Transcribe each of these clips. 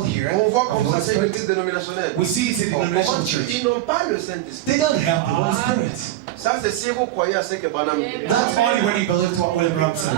here. On voit comme ça, c'est une église dénominationnelle. We see it's a denominational church. Ils n'ont pas le Saint-Esprit. They don't have the Holy Spirit. Ça, c'est si vous croyez à ce que Branham dit. That's only when you believe what William Branham said.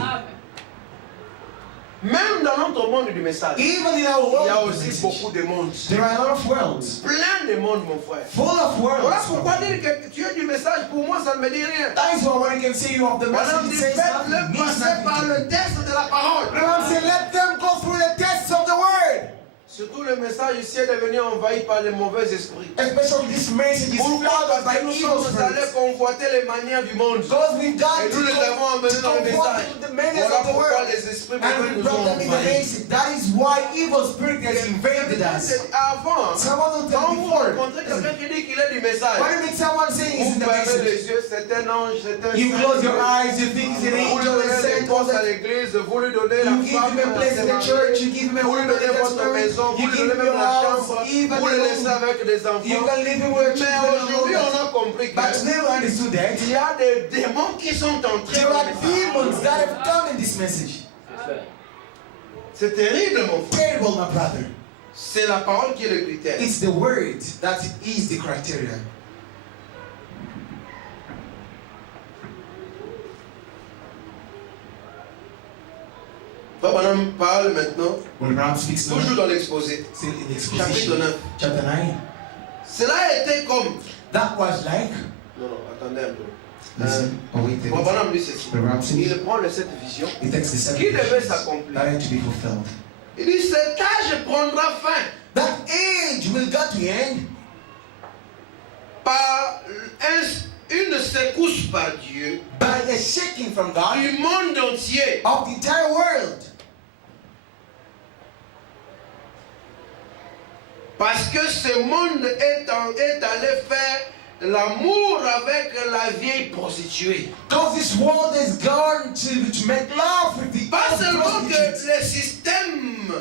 Même dans notre monde du message, Even in our il y a world, aussi beaucoup de monde. there are a lot of worlds. Plein de monde, mon frère. Full of Voilà worlds. pourquoi dire que tu es du message, pour moi, ça ne me dit rien. That is why when I can say you have the Branham message, dit, it says nothing, faites-le means passer par nothing. le test de la parole. Branham said, let them go through the tests of the word. Surtout le message ici est devenu envahi par les mauvais esprits. Especially this message is Pourquoi? flooded Parce by que nous evil sommes allés spirits. convoiter les manières du monde. Because we've gone Et to nous les avons emmenés dans le message. the manners Voilà of the pourquoi world. les esprits And mauvais we nous brought ont them in the envahis. basic. That is why evil spirit has invaded us. Avant, Someone will quand tell vous before. rencontrez quelqu'un qui dit qu'il est du message, When you meet someone saying vous he's in the fermez message, les yeux, c'est un ange, c'est un you saint. close your eyes, you think he's an Vous lui angel and donnez des saint, all postes à that. l'église, vous lui donnez la You give femme, him a place in the church, you give him a vous lui home in donnez the votre maison, church, vous you lui give donnez him même your la house, chambre, even vous le the laissez room. avec des You enfants. can live him with your Mais children. aujourd'hui, on a compris que But today we understood that il y a des démons qui sont entrés there dans are le message. demons that have come in this message. C'est terrible, mon frère. Terrible, my brother. C'est la parole qui est le critère. It's the word that is the criteria. Papa Branham parle maintenant, When Branham speaks now, toujours dans l'exposé. still in the Chapitre exposition, 9. chapter 9, Cela était comme. that was like, Non, non, attendez un peu. listen, oh wait a Papa minute. Branham dit ceci. Branham says, Il prend cette vision it takes the seven qui devait visions s'accomplir. that had to be fulfilled. Il dit cet âge prendra fin That age will get to end par une secousse par Dieu by a shaking from God du monde entier. of the entire world. Parce que ce monde est allé faire l'amour avec la vieille prostituée. Because this world has gone to make love with the Pas old seulement que prostitutes. les systèmes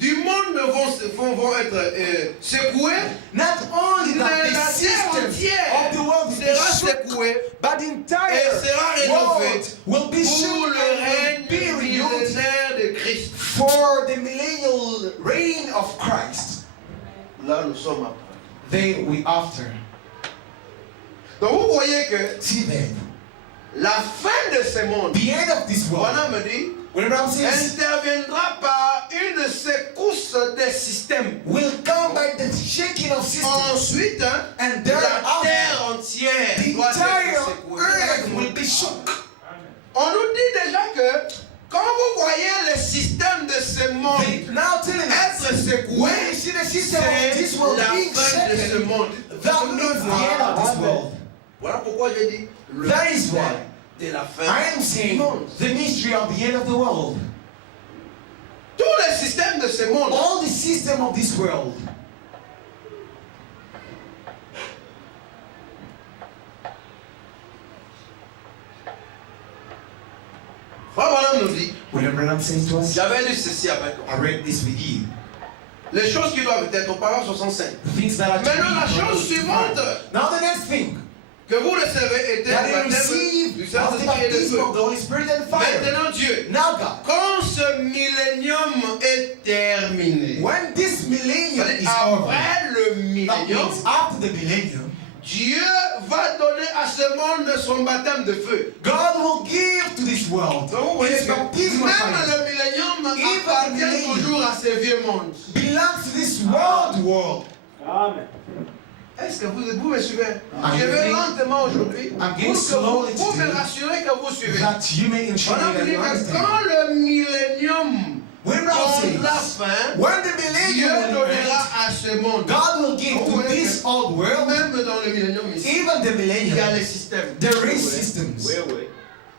du monde vont être secoués, Not only that mais the la terre system entière of the world will be sera shook, secouée but the et entire sera rénovée world will be pour shook le and règne will be renewed millénaire de Christ. for the millennial reign of Christ. Là, nous sommes après. Then we after. Donc vous voyez que See then, la fin de ce monde, the end of this world, Branham me dit, when Abraham says, interviendra par une secousse des systèmes. will come by the shaking of systems. Ensuite, hein, And la thereafter, terre entière the doit entire être secouée. earth will be shook. On nous dit déjà que quand vous voyez le système de ce They monde now telling être us, secoué, when you see the system of this c'est world la being fin de ce shaken, monde. that means the end of this world. Voilà pourquoi j'ai dit le That is mystère why de la fin I am du saying monde. the mystery of the end of the world. Tous les systèmes de ce monde All the system of this world Frère Branham nous dit, William Branham says to us, j'avais lu ceci avec I read this with you. les choses qui doivent être au paragraphe 65. The things that are to Maintenant, la be chose suivante Now the next thing, que vous recevez était that le you baptême receive du of the Saint-Esprit et de baptism feu. of the Holy Spirit and fire. Maintenant, Dieu, Now God, quand ce millénium est terminé, when this millennium is c'est-à-dire over, après le that millénium, means after the millennium, Dieu va donner à ce monde son baptême de feu. God will give to this world Donc vous voyez his que baptism of même fire. le millénium Even appartient the millennium toujours à ce vieux monde. belongs to this world. Amen. Est-ce que vous me suivez? I'm Je vais getting- lentement aujourd'hui I'm pour getting que slowly vous me today. rassurez que vous suivez. That you may ensure On a that dit you que understand. quand le millénium When God prendra says, fin, when the Dieu millennium will donnera end, à ce monde. God will give Vous to voyez this que old world, même dans le millénium ici, even the il y a millennium, les systèmes. there is systems. Oui.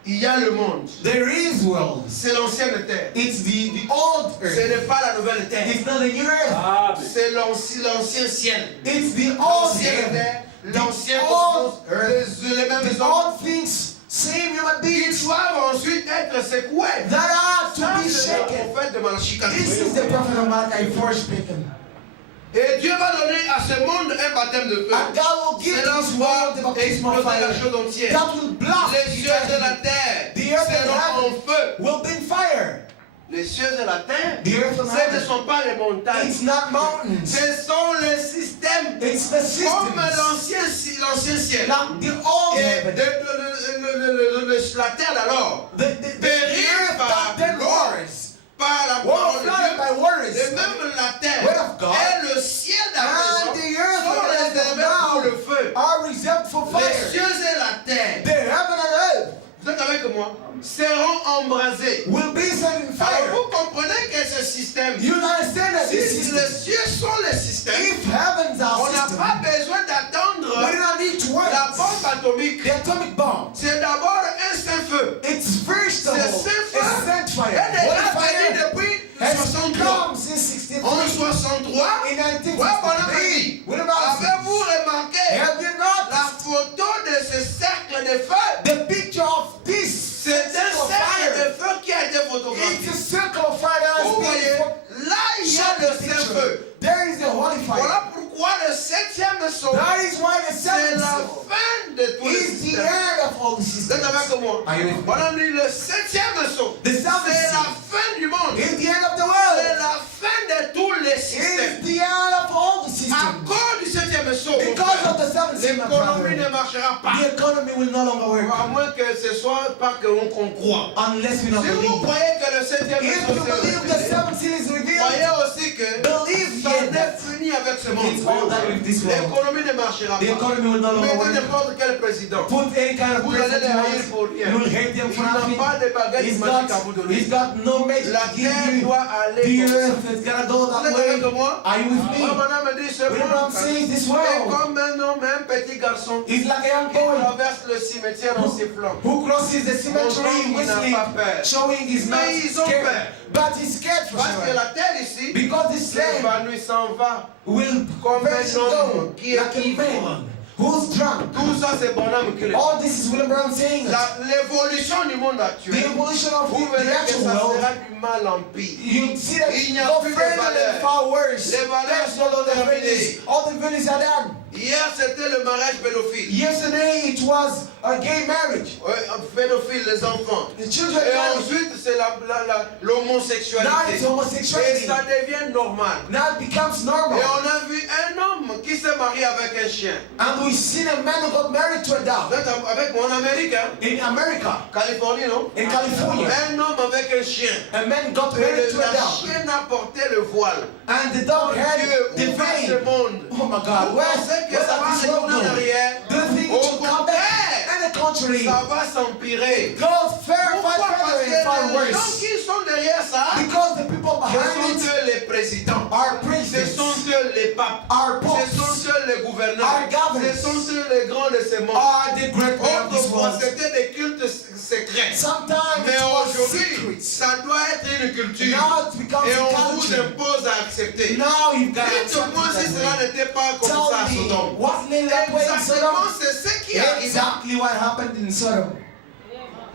Il y a le monde. There is world. C'est l'ancienne terre. It's the old Ce earth. n'est pas la nouvelle terre. It's not the new earth. Amen. C'est l'ancien ciel. It's the old L'ancienne heaven. terre, l'ancien The cosmos, old earth. les mêmes The hommes. old things, same human Ils beings doivent ensuite être secoués. that are Ça, to be c'est le shaken. prophète de Malachie 4. This is the prophet of Malachi 4 speaking. Et Dieu va donner à ce monde un baptême de feu. And God will give to Cela this va world the baptism of exploser la fire. chose entière. That will blast Les the cieux de la earth. terre The earth and seront en heaven feu. will be in fire. Les cieux et la terre, The earth and ce ne heaven. sont pas les montagnes. It's not mountains. Ce sont les systèmes. It's the Comme systems. l'ancien ciel. Like the old Et heaven. la terre alors, The périe earth par got ten l'eau, words. par la Were parole de flooded by Dieu. words. Et même la terre Word of God. et le ciel And d'avant the earth sont and the réservés pour ground le feu. are reserved for Les fire. cieux et la terre, The heaven and earth vous êtes avec moi, seront embrasés. will be set in Alors fire. vous comprenez que ce système, You understand that si this les system, cieux sont les systèmes, if heavens are on n'a system, pas besoin d'attendre we do not need to wait. la bombe atomique. The atomic bomb, C'est d'abord un saint feu. it's first of C'est all, saint it's feu. sent fire. Elle est What là fire depuis has 63. come since En 63. 63, In ouais, on a 1963, dit, what about avez-vous remarqué have you not la photo de ce cercle de feu? the picture of this C'est un circle of cercle fire? de feu qui a été It's photographié. a circle of fire that Vous has voyez, been là il y a shot le the saint picture. feu. There is the holy fire. Voilà pourquoi le septième saut, That is why the c'est seventh la seal fin de tout le is the système. end of all the Vous systems. êtes avec moi? Are you with me? On a dit le septième saut, The c'est seventh la seal fin du monde. is the end of the C'est world. la fin de tous les It systèmes. is the end of all the À systems. cause du septième saut, mon Because frère, of the seventh seal, my l'économie ne brother, marchera pas. the economy will no longer work À moins que ce soit pas qu'on croit. unless we not Si vous believe. croyez que le septième If saut you c'est believe the révélé, seventh seal is revealed, croyez aussi que believe ça yet n'est that fini avec ce monde. it's all done with this world. L'économie ne marchera The pas. economy will no longer Mettez work. n'importe quel président. Put any kind of Vous allez president les you haïr pour want, rien. you will hate them Il for n'a nothing. pas de baguette He's magique à vous got donner. no magic La to give terre you. doit aller The comme ça. earth is gonna go Vous that êtes way. avec moi? Are you with Moi, me? madame me dit ce What I'm monde saying, this est world comme un homme, un petit garçon is like a young qui boy traverse le cimetière en sifflant. who crosses the cemetery Montrant qu'il n'a whistling, pas peur. showing he's not Mais ils ont scared, peur. but he's scared for Parce que sure. la terre ici Because this land s'évanouit, s'en va. will Comme eventually un go homme qui est like a ivre. man who's drunk. Tout ça, c'est Bonhomme qui le dit. All this is William Brown saying. L'évolution du monde The actuel, evolution of vous the verrez que actual ça world, sera du mal en pire. you see that Il n'y a go plus de further valeurs. and far worse. Les valeurs There's no sont longer terminées. values. All the values are done. Hier, c'était le mariage pédophile. Yesterday it was a gay marriage. Ouais, pédophile, les enfants. The children Et married. ensuite, c'est Now it's l'homosexualité. Et homosexuality. ça devient normal. Now it becomes Et normal. on a vu un homme qui s'est marié avec un chien. And we've seen a man who got married to a Vous dog êtes avec mon Amérique, hein? in America, Californie, non? in California. Un homme avec un chien. A man got Et married to a la dog. chienne a porté le voile. And the dog had Dieu, the où va ce vein. monde? Oh my God, Vous where's pensez que ça va this world retourner en go? arrière? Do you think Au it should come back? contraire, And the contrary, ça va s'empirer. goes far, Pourquoi? far Parce further que and far les gens worse. qui sont derrière ça, Because the people ce behind sont it que les présidents, are ce presidents, sont que les papes, are ce popes, sont que les gouverneurs, Our governors. ce sont que les grands de ce monde. are the great men of this world. C'était des cultes secrets. Sometimes Mais it was aujourd'hui, secret. ça doit être une culture. Now it becomes Et a on vous culture. impose à accepter. Now you've got to accept Dites-moi si it cela that way. n'était pas comme ça à Tell me, Sodome. what led that way in Exactement, Sodom? c'est ce qui arrive. Exactly what happened in Sodom.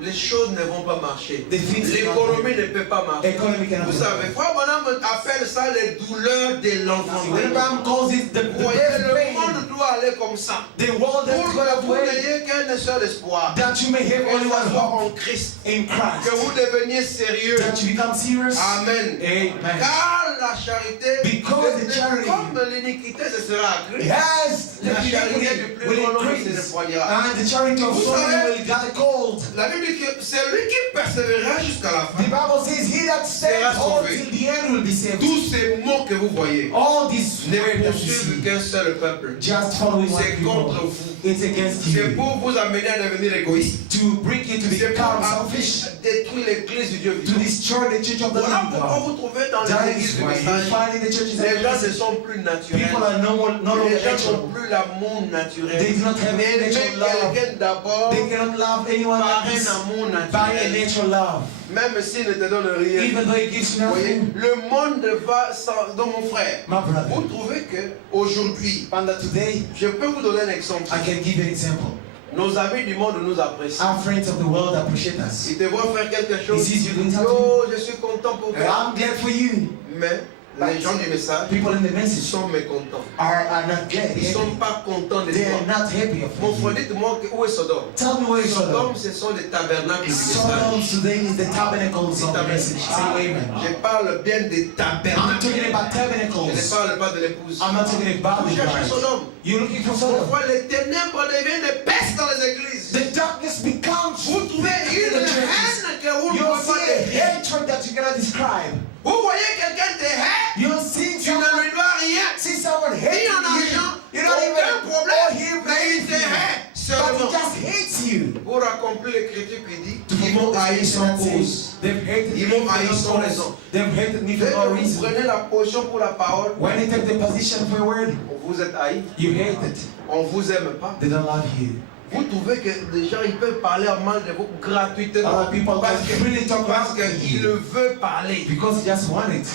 Les choses ne vont pas marcher. The things L'économie ne peut pas marcher. Economy cannot Vous work. savez, Frère Bonhomme appelle ça les douleurs de l'enfant. Abraham calls it the Vous voyez, birth le pain. monde doit aller comme ça. The world Pour that's que gonna vous way n'ayez qu'un seul espoir. that you may have Que only one ce soit hope en Christ. in Que Christ. vous deveniez sérieux. That you become serious. Amen. Amen. Car la charité, Because the charity- comme l'iniquité, ce sera accru. Yes, the La charité iniquity du plus will grand nombre se increase. déploiera. And the charity of Vous so many savez- will get cold. La Bible dit que c'est lui qui persévérera jusqu'à la fin. The Bible says, he that stands Sera all sauvé. till the end will be saved. Tous ces mots que vous voyez All these ne words that you poursuivent see, qu'un seul peuple. just following one C'est people. contre vous. It's against C'est you. pour vous amener à devenir égoïste. To bring you to C'est pour become selfish. détruire l'église du Dieu To vivant. destroy the church of the Voilà living pourquoi God. vous trouvez dans That les is églises du why you message, find in the churches les gens that ne sont plus naturels. people are no longer Les gens natural. n'ont plus l'amour naturel. They do not have Mais aimer natural love. quelqu'un d'abord They cannot love anyone par like un this amour by a naturel. natural love. Même s'il ne te donne rien. Even though it gives you Vous voyez, nothing. le monde va sans... Donc mon frère, My brother, vous trouvez que aujourd'hui, and that today, je peux vous donner un exemple. I can give you an example. Nos amis du monde nous apprécient. Our friends of the world appreciate us. Ils te voient faire quelque chose. He sees you doing Oh, je suis content pour toi. I'm glad for you. Mais Les gens du message people in the message sont mécontents. are not glad. Ils ne sont pas contents de They toi. are not happy of Mon you. frère, dites-moi où est Sodome? Tell me where is Sodome, Sodom? ce sont les tabernacles du Sodom message. today is the tabernacles of the message. Say amen. Je parle bien des I'm tabernacles. talking about Je ne tabernacles. parle pas de l'épouse. I'm not talking about Vous the cherchez bride. Sodome. You're looking for Mon Sodom. frère, les ténèbres deviennent des pestes dans les églises. The darkness becomes Vous trouvez une in the churches. haine que vous ne You pouvez see pas a décrire. hatred that you cannot describe. Vous voyez quelqu'un te hait, You see tu ne someone, lui dois rien. see someone Ni hating en you. argent, You don't even aucun owe problème, him mais il te anything. hait But seulement. he just hates you. Pour accomplir l'écriture qui dit, To ils m'ont haï sans cause. They've hated Ils me m'ont for haï no sans cause. raison. They've hated me Dès for no que vous reason. prenez la position pour la parole, When you take the position for a word, vous êtes haï, you hate it. on ne vous aime pas. They don't love you. Vous trouvez que les gens ils peuvent parler en mal de vous gratuitement Other people parce can freely talk parce about qu'ils you veulent parler. because they just want it.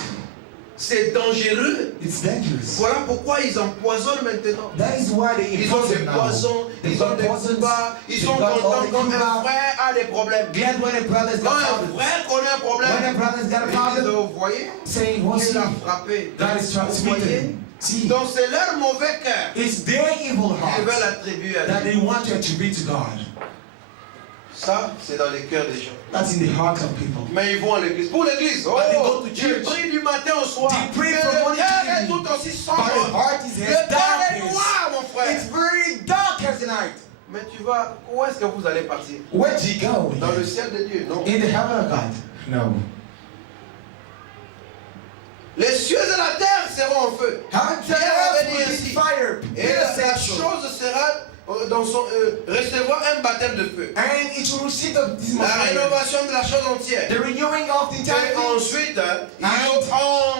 C'est dangereux. It's dangerous. Voilà pourquoi ils empoisonnent maintenant. That is why they Ils ont impose des it now. poisons, They've ils ont got des poisons. combats, ils They've sont got all contents the quand un Cuba. frère a des problèmes. Glad when a brother's Quand got un problems. frère connaît un problème, When a brother's got a ils disent, problem, oh, vous voyez, saying, what's Dieu l'a he? frappé. God is trying to Vous speak to voyez? him. See, Donc c'est leur mauvais cœur it's their evil qu'ils veulent heart attribuer à that Dieu. they want to attribute to God. Ça, c'est dans les cœurs des gens. That's in the heart of people. Mais ils vont à l'église. Pour l'église, But they oh, go to ils church. prient du matin au soir. They pray Mais from le morning cœur to est evening. tout aussi But the sombre. heart is Le as cœur dark est as. noir, mon frère. It's very dark as the night. Mais tu vas, où est-ce que vous allez partir? Where do you go? Dans le ciel de Dieu, non? In the heaven of God? No. Les cieux et la terre seront en feu. Heaven and Pierre earth avait dit will be ainsi. fire. Et Peter la said so. chose sera dans son, recevoir un baptême de feu. And it will receive of this La fire. rénovation de la chose entière. The renewing of the entire Et thing. ensuite,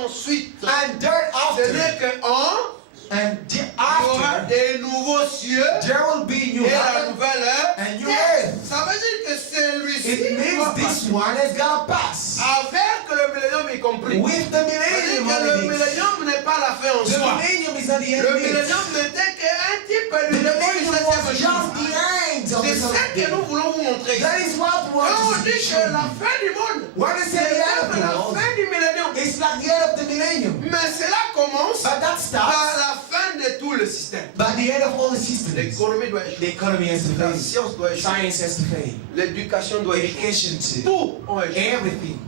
ensuite, And ce thereafter, n'est qu'en and il y aura thereafter, des nouveaux cieux there will be new et la heaven nouvelle and new terre. earth. Ça veut dire que celui-ci It means doit this passer. one has got to pass. Avec le millénium y compris. With the millennium C'est-à-dire que le on it. millénium n'est pas la fin en The soi. millennium is not the end Le of it. millénium n'était qu'un type The du début du millennium was septième just jour. the end of C'est the ça seventh que day. nous voulons vous montrer. That is what we Quand on want to dit show que la you. fin du monde, When we c'est say the end of même the la world, fin du millénium. it's like the end of the millennium. Mais cela commence But that par starts la fin de tout le système. by the end of all the systems. L'économie doit The échouer. economy has to La fail. science doit échouer. Science has to fail. L'éducation doit échouer. Education too. Tout a échoué. Everything.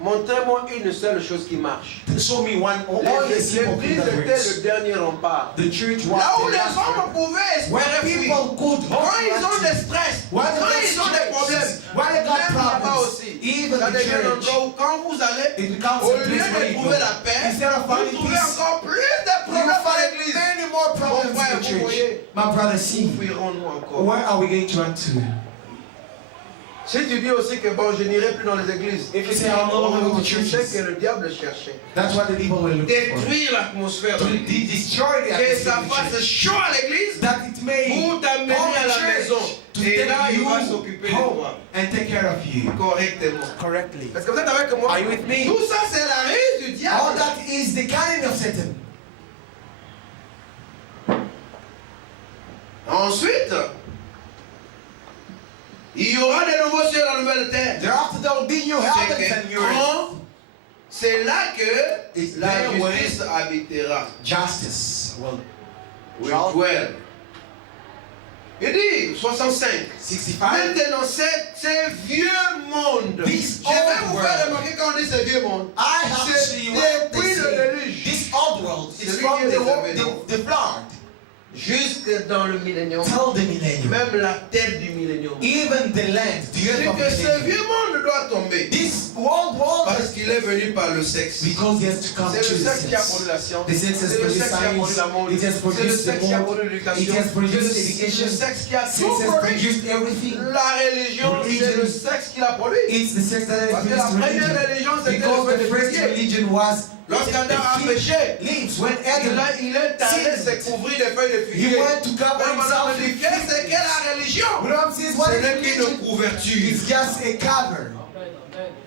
Montrez-moi une seule chose qui marche. Show me one only simple thing L'église that était works. le dernier rempart. The church was Là où the les last hommes one. pouvaient When espérer fuir. people could Quand ils ont hope des stress, When quand they ils ont des problèmes, when they got même là-bas problems, aussi, even ça the devient un church, endroit où quand vous allez, it becomes au a lieu place where de you trouver go. la paix, Instead of vous finding trouvez peace, encore plus de you problèmes will dans find l'église. many more problems Mon frère, in the vous church. voyez, My brother, Où see, fuirons-nous encore? where are we going to run to? Si tu dis aussi que bon, je n'irai plus dans les églises, If you say, I'm no longer going to tu sais churches, que le diable cherchait. that's what the people will look for. Détruire l'atmosphère de To l'église. destroy the Que atmosphere ça of the fasse church. chaud à l'église That it may pour t'amener come à la to maison. church to Et là, take il va you s'occuper de home toi and take care of you correctement. correctly. Est-ce que vous êtes avec moi? Are you with me? Tout ça, c'est la ruse du All diable. that is the cunning of Satan. Ensuite, il y aura de nouveaux cieux et la nouvelle terre. Thereafter there will be new C'est heavens and que new earth. quand c'est là que It's la there where justice habitera. justice will Will dwell. Il dit 65. 65. Maintenant, ce vieux monde. This Je vais old vous world. faire remarquer quand on dit ce vieux monde. I have C'est to you what they depuis le say. déluge. This old world is Celui from qui est the réservé, flood Jusque dans le millénium. till the millennium. Même la terre du millénium. Even the land, the C'est earth of que the ce millennium. vieux monde doit tomber. This old world Parce qu'il est venu par le sexe. because he has to come C'est to le the sexe qui a sex. produit la science. The sex has C'est le produced sexe qui a produit science. la mode. It has C'est le produced the sexe qui a mode. produit It l'éducation. has C'est produced le education. sexe qui a Sex tout has produit. produced everything. La religion, c'est le sexe qui l'a produit. It's the sex that has Parce que la produced première religion. religion, c'était Because le the first fait de religion was Lorsqu'Adam a péché, leaves. When Adam il est allé sinned, se couvrir de feuilles de he figuier. went to cover Mais maintenant, himself on dit, with qu'est-ce que la religion? Abraham says, what Ce is n'est qu'une religion? couverture. It's just a cover.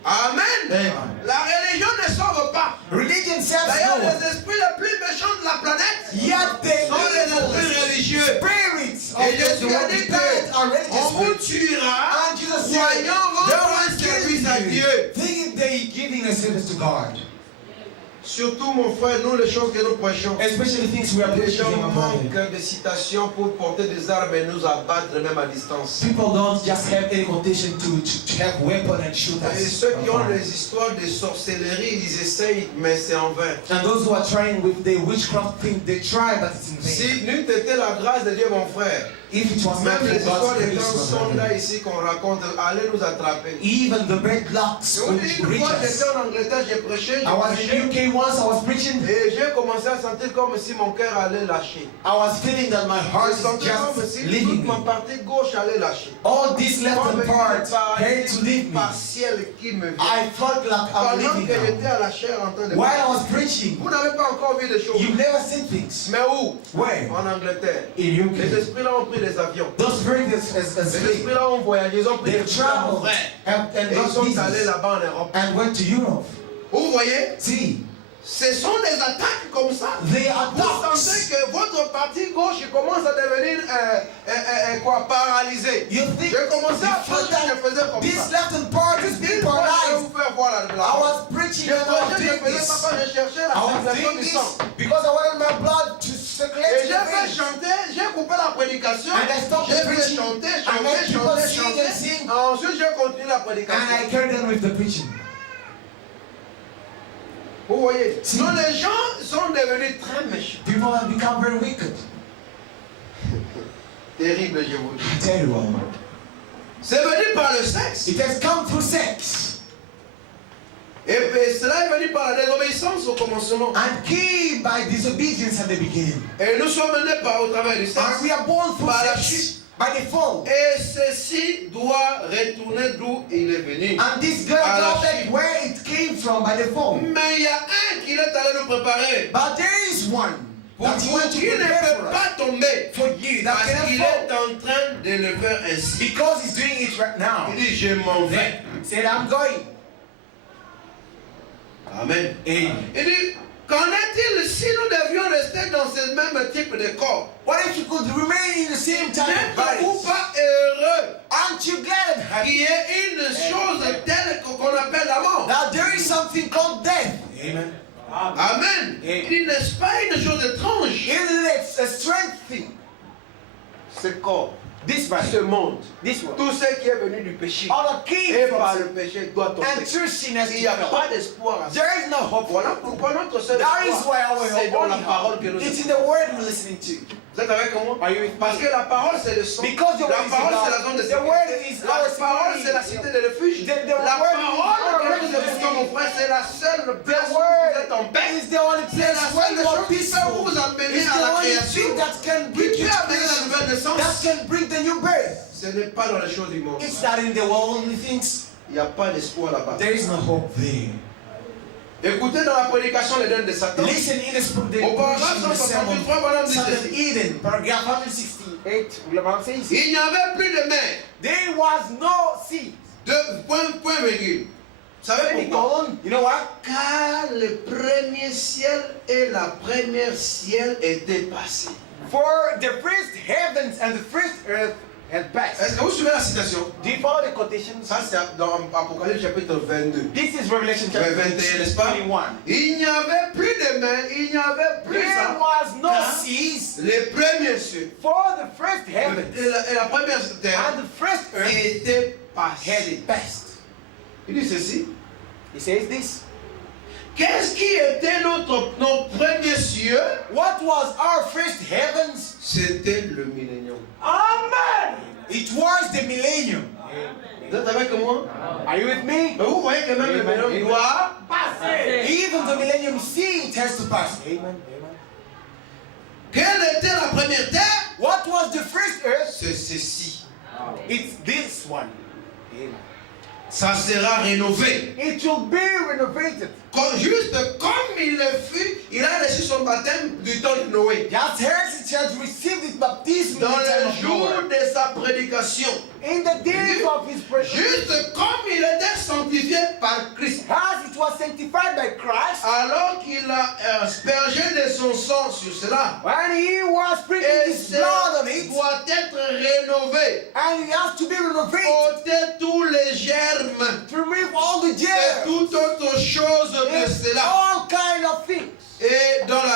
Amen. Amen. La religion ne sauve pas. Religion saves D'ailleurs, no one. les esprits les plus méchants de la planète Yet they sont les esprits religieux. spirits of Et Jésus a the dit planet are que on vous religious. tuera, And Jesus said, croyant they rendre un will service à kill you, Dieu. thinking they giving a service to God. Surtout, mon frère, nous, les choses que nous prêchons. Especially things we are Les preaching gens here, my brother. manquent de citations pour porter des armes et nous abattre même à distance. People don't just have any quotation to have weapon and shoot Et us. ceux qui ont les histoires de sorcellerie, ils essayent, mais c'est en vain. And those who are trying with the witchcraft thing, they try, but it's in vain. Si n'eût été la grâce de Dieu, mon frère, If it was not même les for histoires God's des grace, temps my sont brother, là ici qu'on raconte, allez nous attraper. even the dreadlocks Une would reach fois, us. j'étais en Angleterre, j'ai prêché, I was in UK once, I was preaching. et j'ai commencé à sentir comme si mon cœur allait lâcher. I was feeling that my heart Je is sentais comme just si leaving toute ma me. partie gauche allait lâcher. All this left Comme and une part had to leave paralysie me. partielle qui me vient. I felt like I'm Pendant leaving que j'étais now. à la chair en train de While I parler. was preaching, Vous n'avez pas encore vu des choses. you've never seen things. Mais où? Where? En Angleterre. In Les UK. esprits là ont pris les avions. Those spirits Les asleep. esprits là ont voyagé, ils ont pris They les avions. traveled and Et ils got sont allés business là-bas en Europe. and went to Europe. Vous voyez? See, Ce sont des attaques comme ça. they Vous sentez attacks. que votre partie gauche commence à devenir paralysée. You think J'ai commencé à before faire, je that, faisais comme this ça. left and part is being Une fois, je vais paralyzed. vous faire voir la I was preaching Je and I was prêchais, je doing faisais this. papa, je cherchais la I was circulation doing du this sang. because I wanted my blood to Et circulate j'ai in the fait veins. chanter, j'ai coupé la prédication, And I stopped j'ai fait preaching. chanter, And let people sing and sing. Ensuite, j'ai continué la And prédication. I carried on with the preaching. Vous voyez? Si. Donc les gens sont devenus très méchants. People have become very wicked. Terrible, je vous dis. I tell you what. C'est venu par le sexe. It has come through sex Et cela est venu par la désobéissance au commencement. and came by disobedience at the beginning. Et nous sommes menés par au travers du And sexe. we are born through Par la sex chute. by the fall. Et ceci doit retourner d'où il est venu. And this girl À la got back chute. where it came from by the fall. Mais il y a un qui est allé nous préparer. But there is one Pour that went to qui ne prepare peut for us. pas tomber. For you that Parce qu'il cannot est fall. en train de le faire ainsi. Because he's doing it right now. Il dit, je m'en vais. Said, I'm going. Amen. Amen. Il dit, qu'en est-il si nous devions rester dans ce même type de corps? What if you could remain in the same type of N'êtes-vous body? pas heureux Aren't you glad and qu'il y happy ait une chose telle qu'on appelle la mort? that there is something called death? Amen. Amen. Il dit, n'est-ce pas une chose étrange? Isn't it a strength thing? Ce corps, This body, ce monde, this one, tout ce qui est venu du péché all the et came par from le péché doit sin, and tomber. through sin has Il n'y a to pas fail. d'espoir à ça. There is no hope. Voilà pourquoi notre seul That is why espoir, our c'est dans la only parole que hope. nous It's in écoutons. the word we're listening to. Vous êtes avec moi? Are you with me? Parce que la parole c'est le sang. Because the La word is parole c'est la the zone de The word sécurité. is La our parole c'est la security. cité de refuge. The La word is parole our que nous refuge. écoutons mon frère c'est la seule The place où vous êtes en word paix. is the only C'est place la where seule you are chose qui peut peaceful. vous amener It's à the la only création. thing that can bring Qui you peut to amener la creation. nouvelle That naissance. can bring the new birth. Ce n'est pas dans les choses du monde. It's not in the worldly things. Il n'y a pas d'espoir là-bas. There is no hope there. Écoutez dans la prédication les dons de Satan. Listen in the Au paragraphe preaching the sermon. 163, voilà dit Satan ceci. Eden, paragraph 168. Le Bible says, Il n'y avait plus de mer. there was no sea. Point virgule. Vous savez pourquoi? You know what? Car le premier ciel et la première ciel étaient passés. For the first heavens and the first earth had passed. Est-ce que vous suivez la citation? Do you follow the quotation? Ça c'est dans Apocalypse chapitre 22. This is Revelation chapter 21, n'est-ce pas? 21. Il n'y avait plus de mer, il n'y avait plus There ça. was no Car seas les premiers cieux for the first heaven et la première terre and the first earth étaient passés. had passed. Il dit ceci. He says this. Qu'est-ce qui était nos premiers cieux? What was our first heavens? C'était le millénium. Amen. It was the millennium. Vous êtes avec moi? Are you with me? Mais vous voyez que même le Amen. millénium doit. Even the millennium sea, it has to pass. Amen. Quelle était la première terre? What was the first earth? C'est ceci. It's this one. Ça sera rénové. It will be renovated. Juste comme il le fut, il a reçu son baptême du temps de Noé. Just as it has received its baptism in Dans the time le of jour Noah. de sa prédication. In the days of his precious. Juste comme il était sanctifié par Christ. As it was sanctified by Christ. Alors qu'il a aspergé de son sang sur cela. When he was sprinkling Et his blood on it. doit être rénové. And it has to be renovated. Ôter tous les germes To remove all the et germs. toute autre chose de And cela. all kind of things.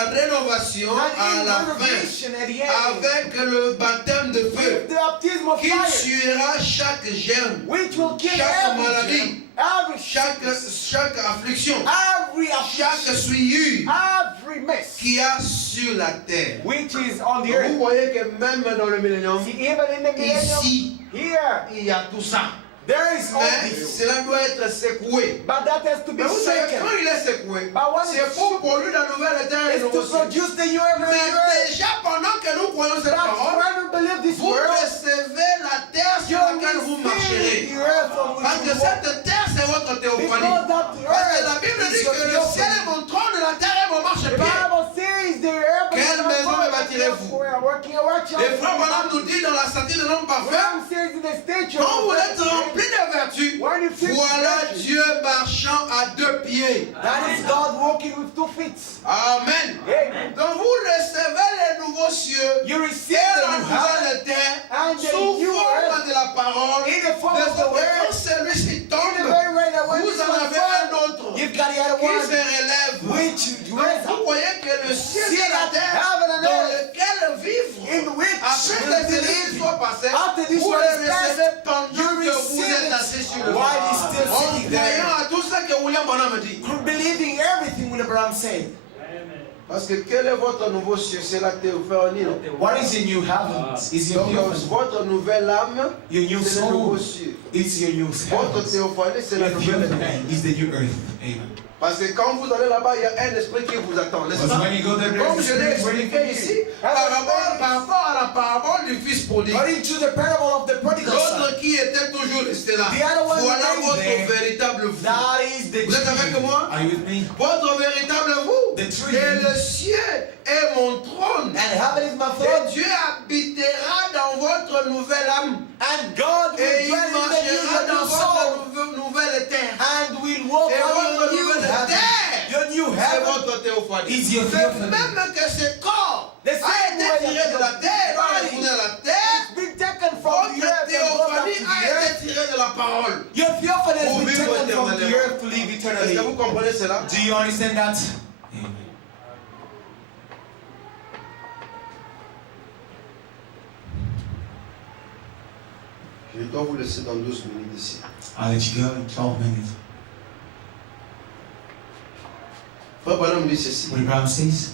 la rénovation à and la in fin, renovation at the end, avec le baptême de feu, with the baptism of qui fire, tuera chaque germe, which will kill chaque every maladie, germ, every chaque sickness, affliction, every chaque affliction, souillure every mess, qu'il y a sur la terre. which is on the Vous earth. voyez que même dans le millénium, See, even in the millennium, ici, here, il y a tout ça. there is all Mais this. cela doit être secoué. But that has to be Mais vous savez, shaken. quand il est secoué, But when c'est it's pour produire la nouvelle terre et It's le to nouveau ciel. produce the new heaven and Mais new earth. déjà pendant que nous croyons cette That's parole, when we believe this vous word. recevez la terre sur You laquelle vous receive marcherez. the earth on which Parce que you walk. cette terre, c'est votre théophanie. Because that Parce que la earth Bible is dit your que le ciel theophany. est mon trône et la terre est mon The marchepied. Bible says the earth Quelle is maison our me bâtirez-vous? We are working a workshop. Et frère Branham nous dit dans la santé de l'homme parfait, Bible says in the statue quand vous of êtes rempli de vertus, when you feel voilà Dieu marchant à 2 pieds. that is God walking with 2 feet. Amen. Amen. Donc vous recevez les nouveaux cieux You et receive la the new heaven nouvelle terre and the sous new forme earth de la parole. in the form De of sorte the que word. quand celui-ci In the tombe, very way that when vous this en one avez un falls, autre you've got the other qui one se relève. which you raise Vous up. voyez que le ciel See et la that terre heaven and dans earth lequel vivre, in which après you que believe. celui soit passé, After this vous one le is passed, recevez pendant you que vous receive êtes it assis sur le while he's trône. still En sitting there. croyant à tout ça que William Branham dit. Believing everything William Branham said. Parce que quel est votre nouveau ciel? C'est la théophanie. What is your new heaven? Is your Donc theophany. votre nouvelle âme, Your new c'est le nouveau soul ciel. is your new Votre heaven. théophanie, c'est la Your nouvelle terre. theophany is the new earth. Amen. Parce que quand vous allez là-bas, il y a un esprit qui vous attend, n'est-ce Because pas? when you go there, Comme there's je a l'ai spirit waiting expliqué for ici, you. par rapport à la parabole du fils prodigue. According to the parable of the prodigal son, L'autre qui était toujours resté là. The other one Voilà remained votre there. véritable vous. that is the Vous êtes avec tree. moi? Are you with me? Votre véritable vous. The tree. Et le ciel est mon trône. And heaven is my Et throne. Dieu habitera dans votre nouvelle âme. And God will Et il dwell in the marchera new dans soul. votre nouvelle terre. And will walk Et on votre your new nouvelle heaven. terre, Your new c'est heaven votre théophanie. is your De theophany. même que ce corps The a same été way tiré that de la terre, doit body retourner à la terre, It's been taken from the votre earth and brought back théophanie to a the earth. été tirée de la parole. Your theophany has Pour been vivre taken from the éternellement. earth to live Est-ce que eternally. vous comprenez cela? Do you understand that? Amen. Je dois vous laisser dans 12 minutes ici. I'll let you go in 12 minutes. Frère Branham dit ceci. What Abraham says,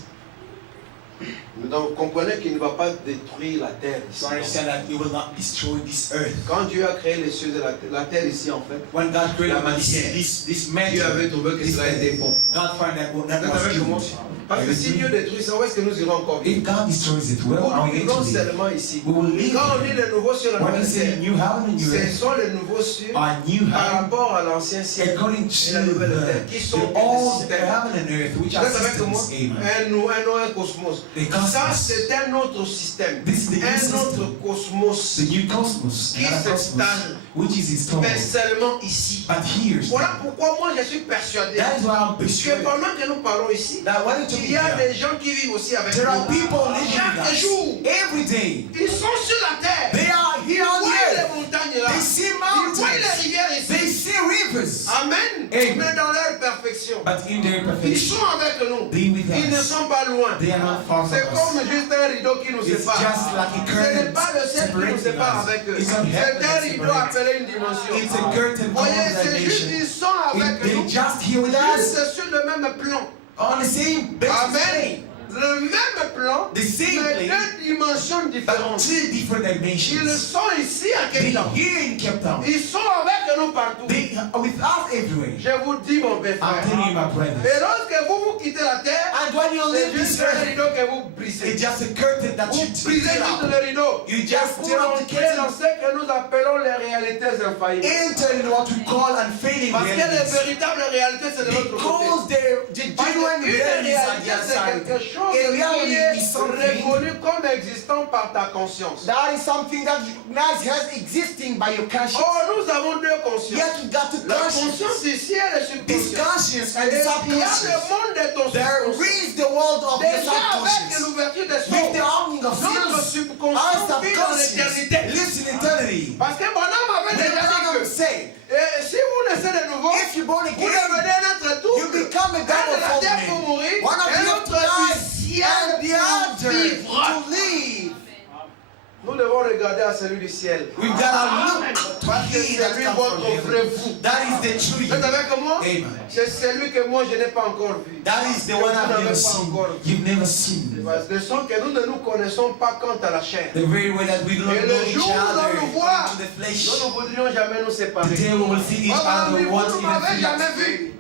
Donc, comprenez qu'il ne va pas détruire la terre ici. so understand that you will not destroy this earth. Quand Dieu a créé les cieux et la terre ici, en fait, When God created La matière. this Dieu matter, avait trouvé que this cela était bon. God found that Vous that êtes was avec moi? good. Parce que si Dieu détruit ça, où est-ce que nous irons encore vivre? If God destroys it, where Nous are we going vivons to live? seulement ici. We will live. Quand on dit le nouveau ciel et la When he nouvelle said terre, new heaven and new ce earth, sont les nouveaux cieux our new par heaven, rapport à l'ancien ciel according et to la nouvelle terre, qui sont the des old systèmes. heaven and earth, which Vous are êtes avec moi? systems. Amen. Un cosmos. The Ça, cosmos, c'est un autre système. this is the new Un system, autre cosmos. the new cosmos, Qui another cosmos, s'installe, which is installed. mais seulement ici. But here, Voilà pourquoi moi je suis persuadé that is why I'm que persuaded pendant que nous parlons ici, that when it il y a des gens qui vivent aussi avec there are nous. people living with Chaque us jour, every day. ils sont sur la terre. They are Ils here on voient the earth. les montagnes là. They see Ils voient les mountains. rivières They ici. see rivers. Amen. Amen. Mais dans leur perfection. But in their Ils perfection, sont avec nous. they with Ils ne us. sont pas loin. They are not far from C'est us. comme juste un rideau qui nous It's sépare. just like a Ce n'est curtain pas le ciel qui nous separating sépare us. avec eux. It's not C'est heaven un that rideau separates. appelé une dimension. It's a curtain Voyez, called c'est juste, dimension. ils sont avec They nous. just here with us Juste sur le même plan. on the same basis. Amen. Le même plan, The same mais plane, deux dimensions but différentes. two different Ils dimensions. sont ici à They Cape Town. here in Cape Town. Ils sont avec nous partout. They are with us everywhere. Je vous dis, mon père I'm frère. telling you, my brothers. Et lorsque vous quittez la terre, And when you c'est leave juste this un earth, rideau que vous brisez. it's just a curtain that Vous you brisez tear juste out. le rideau. You just Pour tear out the entrer dans curtain. ce que nous appelons les réalités infaillibles. Enter in what we call unfailing Parce que les realities. véritables réalités, c'est de l'autre côté. Because the Parce genuine qu'une realities are réalité, the other c'est side. quelque chose A reality qui is est something reconnu comme existant par ta conscience. that is something that has existing by your conscience. Or, nous avons deux consciences. Yet you got to La conscience. conscience ici, elle est This subconsciente. conscience and Et the il y a le subconscious. monde de ton There subconscient. is the world of the Déjà avec subconscious. l'ouverture des With the sons, opening of notre seals, subconscient our vit dans subconscious l'éternité. lives in eternity. Parce que mon âme avait déjà dit Abraham que said, si vous naissez de nouveau, if you're born vous again, devenez un être you double. become a Un de la double-fold terre pour man. mourir, One of et you l'autre have to du die Nous devons regarder à celui du ciel. We've got to look to Parce que he c'est that lui comes from votre vrai heaven. vous. That is the true Vous êtes you. avec moi? Amen. C'est celui que moi je n'ai pas encore vu. That is the one I've never seen. You've never seen. De sorte que nous ne nous connaissons pas quant à la chair. The very way that we do not Et know le each jour où nous other allons nous voir, to the flesh. nous ne voudrions jamais nous séparer. Today we will see each other Vous once ne in m'avez a jamais few. vu.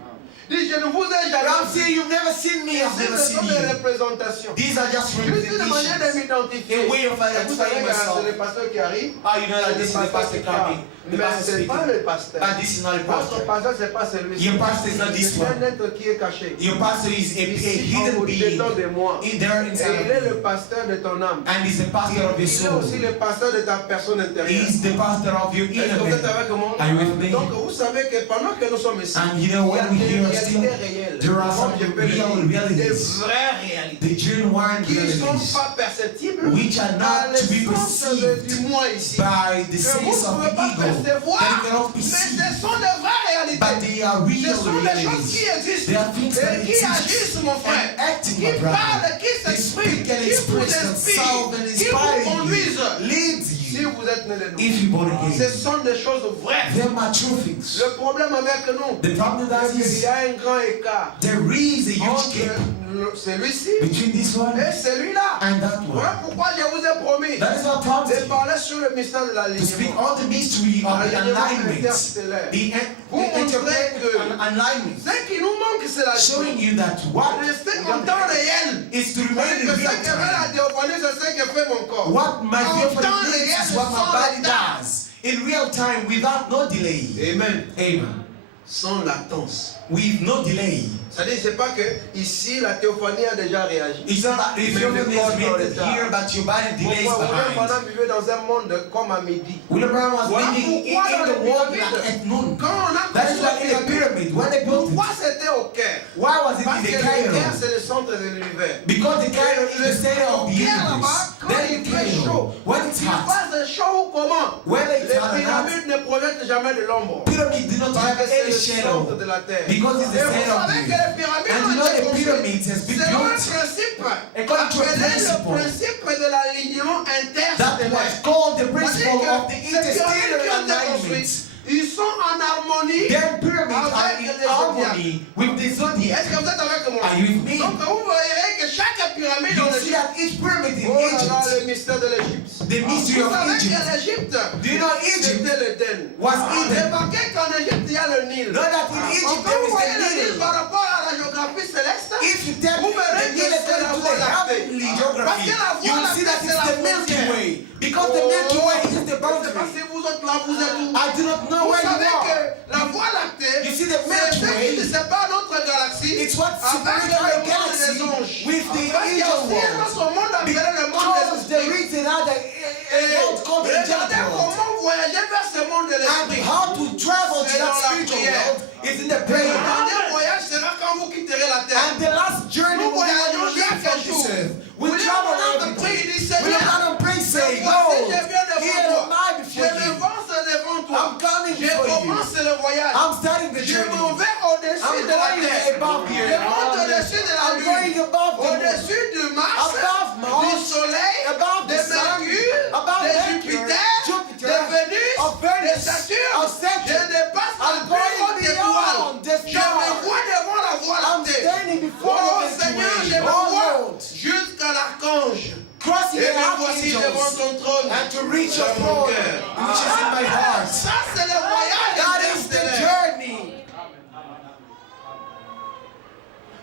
Dis, je ne vous ai I'm jamais vu. saying you've never seen me, I've never Ce sont seen des you. représentations. These are just Juste une manière de representations. m'identifier. A way of Et vous savez identifying que c'est le myself. pasteur qui arrive. Ah, you know that this is the pastor coming. The Mais pastor ce n'est pas speaking. le pasteur. But this is not a Votre pastor. pasteur, ce n'est pas celui-ci. Your pastor is not this C'est un one. être qui est caché. Your pastor is a Ici, hidden en being dedans de moi. in there Et inside il est le of you. pasteur de ton âme. And he's the pastor of your Il est soul. aussi le pasteur de ta personne intérieure. He's the pastor of your Est-ce inner que vous êtes man. avec moi? Are you with me? Donc vous savez que pendant que nous sommes ici, And you know il y a when we des hear still, réalités réelles. there are some Comme je peux le real dire, des realities, vraies réalités the genuine qui ne sont realities, pas perceptibles which are à not to be l'essence perceived du moi ici. by the Que vous sense ne of pouvez the pas ego, that percevoir, you cannot mais perceive, ce sont de vraies réalités. but they are Ce real sont des choses qui realities. existent They are things that et qui exist agissent, mon frère, and acting, qui my brother. parlent, qui They s'expriment, speak and qui vous express inspirent, themselves and qui inspire vous you, conduisent. leads Si you, vous êtes né de if nous, you're born ce again. sont des choses vraies. Them are true things. Le problème avec nous, The problem that c'est qu'il is, y a un grand écart there is a huge entre gap celui-ci between this one et celui-là. and that Voilà one. pourquoi je vous ai promis That is what prompted de you parler sur le mystère de to speak l'alignement. on the mystery of the alignment, Interstellaire. the Vous montrez que alignment, ce qui nous manque, c'est la showing you that what rester en temps réel. is to C'est-à-dire remain in que ce real que fait la time. théophanie, c'est ce que fait mon corps. What my En favorite temps needs réel, is what my sans body retard. does in real time without no delay. Amen. Amen. Sans latence. With no delay. C'est-à-dire, c'est pas que ici la théophanie a déjà réagi. It's not that if Mais you're le going corps to dans read l'état. here, but your body delays Pourquoi William behind. Branham vivait dans un monde comme à midi. William Branham was Voilà living in pourquoi dans the les world pyramides, at noon. quand on a That is why in the construit, pyramid, when they built pourquoi it, c'était au Caire? why was it Parce in que the le Caire Cairo? c'est le centre de l'univers. Because the Cairo is the center of the Caire universe. là-bas, quand Then il the fait chaud, Cairo, when it's il hot, passe chaud ou comment? when Les it's hot, pyramides ne projettent jamais de l'ombre. pyramid did not Parce have que c'est any le centre shadow. de la terre. Because it's the Et vous center of savez the que earth. les pyramides And ont you know été the construites pyramids has been selon un built principe according to a appelé le principle. principe de l'alignement That interstellaire. was called the C'est-à-dire principle que of the ces pyramides interstellar qui ont été alignment. construites, ils sont en harmonie. Their pyramids are Avec in les harmony with the zodiac. Est-ce que vous êtes avec moi? Are you with me? Donc vous verrez que chaque pyramide You en see Égypte. that each pyramid in Oh là là, Egypt, le mystère de l'Égypte. the mystery Vous of savez Egypt, que l'Égypte, do you know Egypt c'était l'Éden. was Eden? Remarquez qu'en Égypte, il y a le Nil. Know that in Donc Egypt quand there vous is voyez the le Nil Nile. par rapport à la géographie céleste, If you tell vous me verrez the que Nile c'est la according to Voie the lactée. heavenly Parce geography, que la you Voie will see that lactée, it's c'est the la Milky frontière. Way. Because the Milky Way is the Je sais pas boundary. si vous autres là, vous êtes où. I do not know Vous where you savez que are. la Voie lactée, You see the c'est Milky ce Way? qui sépare notre galaxie It's what avec separates le our monde des galaxy anges. with the Parce qu'il y a angel aussi un world. autre monde appelé le monde Because des there esprits. is another world called the angel Regardez world. comment voyager vers ce monde de And l'esprit. how to travel to C'est dans that la spiritual prière. world is in the Le prayer. dernier voyage sera quand vous quitterez la terre. And the last journey Nous will be when voyageons you leave chaque from jour. this earth. We William travel Branham every prie, day. il dit, We Seigneur, don't have to pray, say, voici, Lord, je viens devant here toi. am I Je before you. m'avance devant toi. I'm coming Je before you. commence le voyage. I'm starting the Je journey. m'en vais au-dessus I'm de la going terre. above here. Je monte au-dessus de la I'm going lune. above the moon. Au-dessus du Mars, Above Mars, du Soleil, above de the sun, Mercure, above de Mercury, Jupiter, Jupiter, de Vénus, of de Venus, Saturne. of Saturn. Je dépasse la I'm plus going haute étoile. beyond the Je me stars. vois devant la Voie I'm lactée. standing before Oh the Milky Seigneur, Way. je me Oh vois Lord, jusqu'à l'archange. crossing Et the me voici devant archangels ton trône. and to reach your dans mon throne, cœur. which is in my heart. Ça, c'est le voyage That is the interstellaire. journey.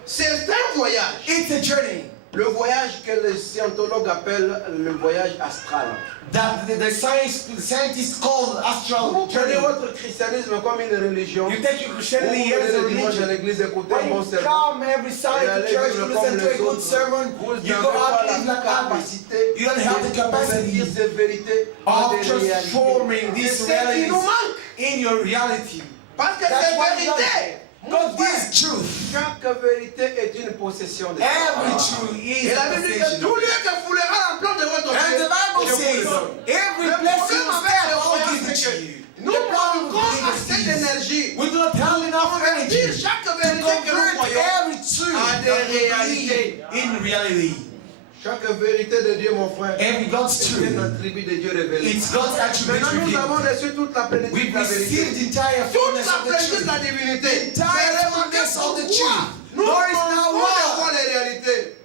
C'est un voyage. It's a journey. Le voyage que les scientologues appellent le voyage astral. That the scientists call astral Vous prenez journey. votre christianisme comme une religion. You take your Vous Christianity venez as a le dimanche à religion. l'église écouter un When bon you sermon. come every Sunday to church to listen to a good sermon, Vous you n'avez go pas out live la like others. capacité You don't have the de capacity convertir ces vérités en of des réalités. transforming C'est these ce qui realities nous manque. in your reality. Parce que That's ces what you vérités, Because mon frère, this truth, chaque vérité est une possession de every Dieu. truth is Et a la Bible dit que possession. tout lieu que foulera la plante de votre And pied, the Bible je vous le says, donne. every Le blessing problème of avec God, le I'll voyage, give it c'est to que you. nous The problem manquons with assez believers d'énergie is we do not have enough pour energy convertir chaque to vérité que nous convert croyons every truth à des that we réalités. believe in reality. Chaque vérité de Dieu, mon frère, Every God's c'est truth, un attribut de Dieu révélé. it's God's attribute Maintenant, nous avons revealed. reçu toute la plénitude We've de la vérité. received the entire Toute fullness la of the plénitude de truth. la divinité. Entire Mais remarquez fullness of the pourquoi truth. nous There is manquons now de one. voir les réalités.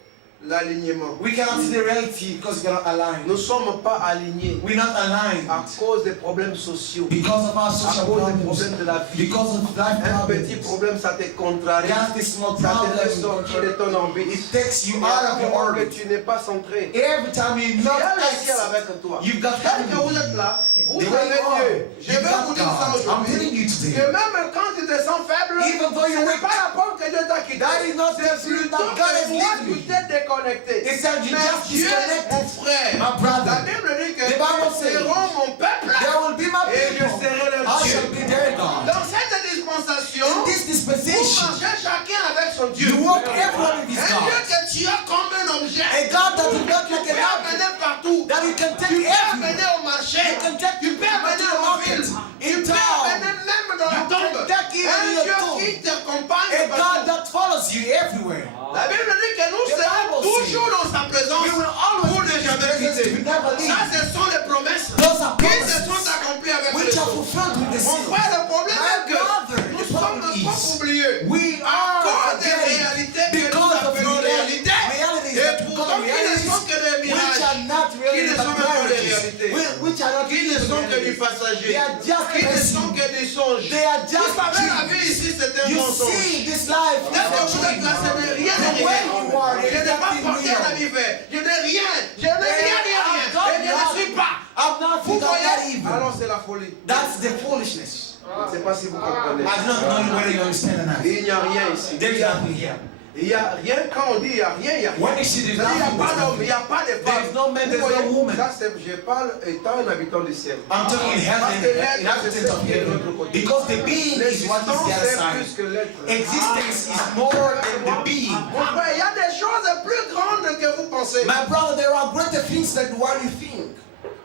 L'alignement. We cannot see the reality because we are not aligned. Nous ne sommes pas alignés We're not aligned à cause des problèmes sociaux, because of our à social cause des problems, problèmes de la vie. because of life Un petit problems. problème, ça te contrarie. Just a small Ça te problem, fait sortir de ton orbite. it takes you Et out of your alors que orbit. tu n'es pas centré. Every time Il you y not a le ciel access, avec toi. you've got Tel que vous family. êtes là, vous The way avez you are, Dieu. Je you've vais got vous dire ça God. I'm aujourd'hui. telling you Que today. même quand tu te sens faible, Even though ce you're n'est weak, pas la porte que Dieu t'a quitté. that is not the C'est spirit plutôt that God que has toi, given tu you. t'es déconnecté. It's that you Mais just Dieu, disconnected. mon frère, My brother, la Bible dit que the Bible ils says, seront mon peuple there will be my et je people. serai leur I Dieu. shall be their God. Dans cette dispensation, In this vous dispensation, marchez chacun avec son Dieu. you walk everyone with his Un Dieu God. que tu as comme un objet. A God that is not Tu like peux an object, amener partout. that you can Tu take peux everywhere. amener au marché. You can take Tu peux amener to the en market, ville. in Tu peux town. amener même dans la You can tombe. take even Un in your Dieu tomb. qui t'accompagne A God partout. that follows you everywhere. La Bible dit que nous The serons Bible toujours dans sa présence We will always pour be ne in His jamais presence quitter. to never leave. Ça, ce sont les promesses Those are qui se promises sont accomplies avec which le are sang. fulfilled with the Mon seal. frère, le problème My est que brother, nous the sommes problem trop is oubliés. we À are cause des forgetting réalités que nous because of appelons réalités. realities Et that we pourtant, call qui ne realities, sont que des which mirages. are not Qui really ne but sont même pas des realities, réalités. which are not Qui ne really sont que du realities. passager. They are just Qui ne sont passing. que des songes. They are Vous just savez, la vie dreams. ici, c'est un You mensonge. see this life Dès que is vous a êtes là, ce n'est dream. rien de The way réel. you are, Je there is n'ai pas nothing porté un real. habit vert. Je n'ai rien. Je n'ai rien. Et je ne suis pas. I'm not Vous fit, I'm not voyez? evil. Alors c'est la folie. That's the foolishness. Je ne sais pas si vous comprenez. I do not know whether you understand or not. Il n'y a rien ici. There is nothing here. Il n'y a rien. Quand on dit il n'y a rien, il n'y a rien. When you see there's Il n'y a nothing, pas there's d'homme, il nothing. n'y a pas de There femme. is no man, Vous there's voyez? no woman. Ça, je parle étant un habitant du ciel. I'm talking in heaven, Parce que l'être, an inhabitant c'est ce of qui est de l'autre heaven. côté. Because the being is what is L'existence the other est side. plus que l'être. Existence is more than the being. Mon frère, il y a des choses plus grandes que vous pensez. My brother, there are greater things than what you think.